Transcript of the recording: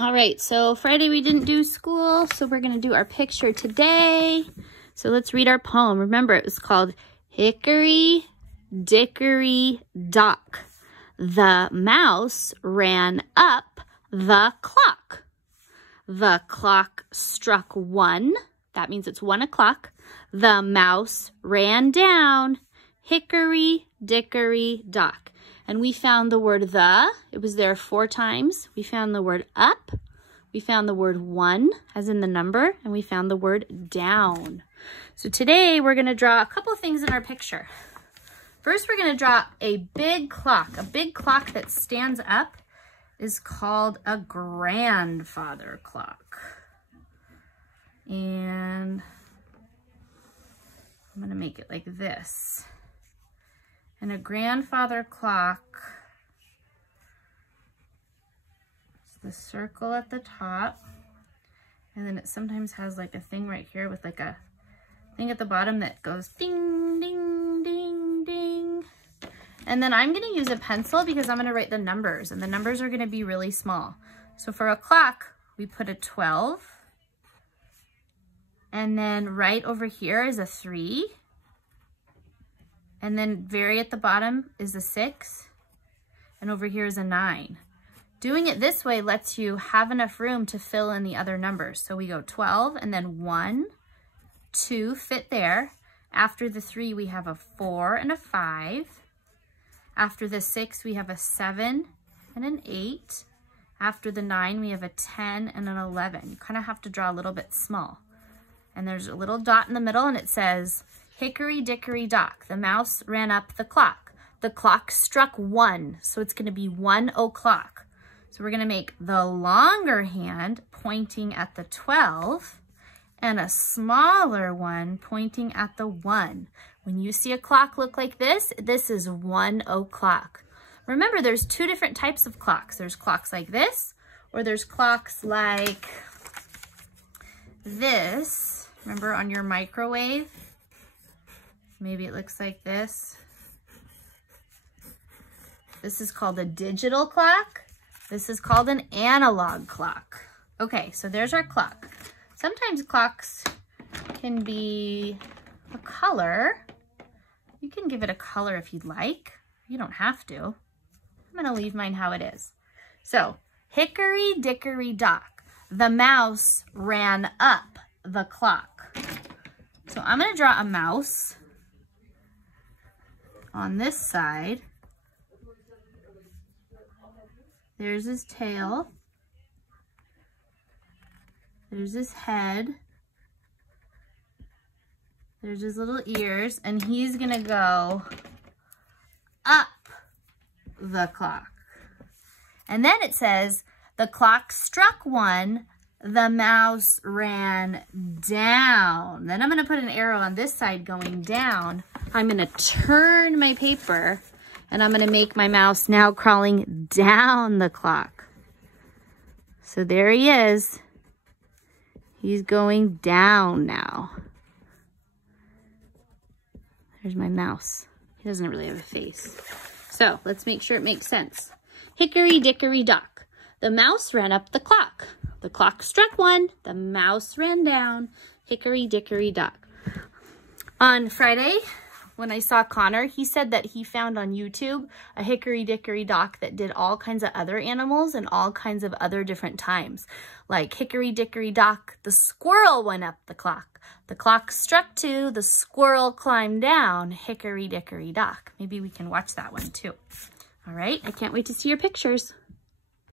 All right, so Friday we didn't do school, so we're gonna do our picture today. So let's read our poem. Remember, it was called Hickory, Dickory, Dock. The mouse ran up the clock. The clock struck 1. That means it's 1 o'clock. The mouse ran down. Hickory, Dickory, Dock. And we found the word the. It was there 4 times. We found the word up. We found the word 1, as in the number. And we found the word down. So today we're going to draw a couple of things in our picture. First, we're going to draw a big clock. A big clock that stands up is called a grandfather clock. And I'm going to make it like this. And a grandfather clock, it's the circle at the top. And then it sometimes has like a thing right here with like a thing at the bottom that goes ding, ding, ding, ding. And then I'm gonna use a pencil because I'm gonna write the numbers, and the numbers are gonna be really small. So for a clock, we put a 12. And then right over here is a 3. And then very at the bottom is a 6. And over here is a 9. Doing it this way lets you have enough room to fill in the other numbers. So we go 12 and then 1, 2 fit there. After the 3, we have a 4 and a 5. After the 6, we have a 7 and an 8. After the 9, we have a 10 and an 11. You kind of have to draw a little bit small. And there's a little dot in the middle, and it says, Hickory, Dickory, Dock. The mouse ran up the clock. The clock struck 1, so it's going to be 1 o'clock. So we're going to make the longer hand pointing at the 12 and a smaller one pointing at the 1. When you see a clock look like this, this is 1 o'clock. Remember, there's 2 different types of clocks. There's clocks like this, or there's clocks like this. Remember on your microwave? Maybe it looks like this. This is called a digital clock. This is called an analog clock. Okay, so there's our clock. Sometimes clocks can be a color. You can give it a color if you'd like. You don't have to. I'm gonna leave mine how it is. So, Hickory, Dickory, Dock. The mouse ran up the clock. So I'm gonna draw a mouse on this side. There's his tail. There's his head. There's his little ears, and he's gonna go up the clock. And then it says, the clock struck 1, the mouse ran down. Then I'm gonna put an arrow on this side going down. I'm gonna turn my paper, and I'm gonna make my mouse now crawling down the clock. So there he is. He's going down now. There's my mouse. He doesn't really have a face. So let's make sure it makes sense. Hickory, Dickory, Dock. The mouse ran up the clock. The clock struck 1. The mouse ran down. Hickory, Dickory, Dock. On Friday, when I saw Connor, he said that he found on YouTube a Hickory Dickory Dock that did all kinds of other animals and all kinds of other different times. Like Hickory Dickory Dock, the squirrel went up the clock. The clock struck 2, the squirrel climbed down. Hickory Dickory Dock. Maybe we can watch that one too. All right, I can't wait to see your pictures.